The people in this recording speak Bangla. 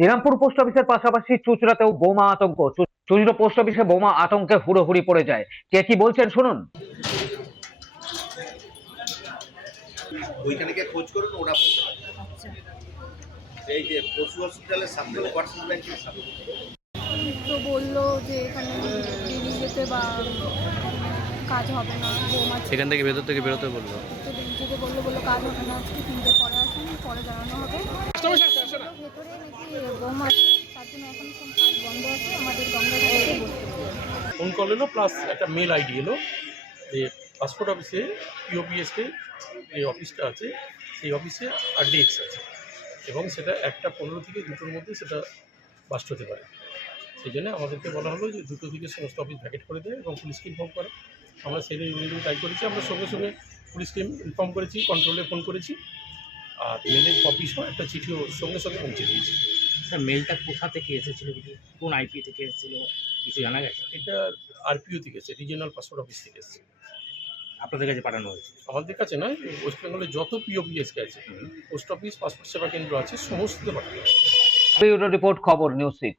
শ্রীরামপুর পোস্ট অফিসের পাশাপাশি চুঁচুড়াতেও বোমা আতঙ্ক। চুঁচুড়া পোস্ট অফিসে বোমা আতঙ্কে হুড়োহুড়ি পড়ে যায়। কে কি বলছেন শুনুন। ওইখানে গিয়ে খোঁজ করুন, ওরা বলতে পারবে। এই যে পশু হসপিটালের সামনে ওয়াটসঅ্যাপ ব্যাংকের সামনে তো বললো যে এখানে বেরিয়ে যেতে বা কাজ হবে না, বোম আছে। এখান থেকে ভেতর থেকে বেরোতে বললো। তো বেরিয়ে যেতে বললো কাজ হবে না, আজকে 3টে পরে আসুন, পরে জানানো হবে। ভেতরে নাকি বোম আছে, তার জন্য এখন সব কাজ বন্ধ আছে। আমাদের গঙ্গাঘাটে বসতে হবে। ফোন কল এলো, প্লাস একটা মেল আইডি এলো যে পাসপোর্ট অফিসে পিওপিএসকে যে অফিসটা আছে সেই অফিসে RDX আছে এবং সেটা 1:15 থেকে 2টোর মধ্যে সেটা বাস্ট হতে পারে। সেই জন্য আমাদেরকে বলা হলো যে 2টো থেকে সমস্ত অফিস ভ্যাকেট করে দেয় এবং পুলিশকে ইনফর্ম করে। আমরা সেই অনুযায়ী তাই করেছি। আমরা সঙ্গে সঙ্গে পুলিশকে ইনফর্ম করেছি, কন্ট্রোলে ফোন করেছি, আর মেলের কপি সহ একটা চিঠিও সঙ্গে সঙ্গে পৌঁছে দিয়েছি। স্যার, মেলটা কোথা থেকে এসেছিল, কিছু কোন আইপি থেকে এসেছিল কিছু জানা গেছে? এটা RPO থেকে এসেছে, রিজিওনাল পাসপোর্ট অফিস থেকে এসেছে। আপনাদের কাছে পাঠানো হয়েছে? আমাদের কাছে নয়, ওয়েস্ট বেঙ্গলের যত POPSK আছে, পোস্ট অফিস, পাসপোর্ট সেবা কেন্দ্র আছে, সমস্ত পাঠানো। ব্যুরো রিপোর্ট, খবর নিউজ 6।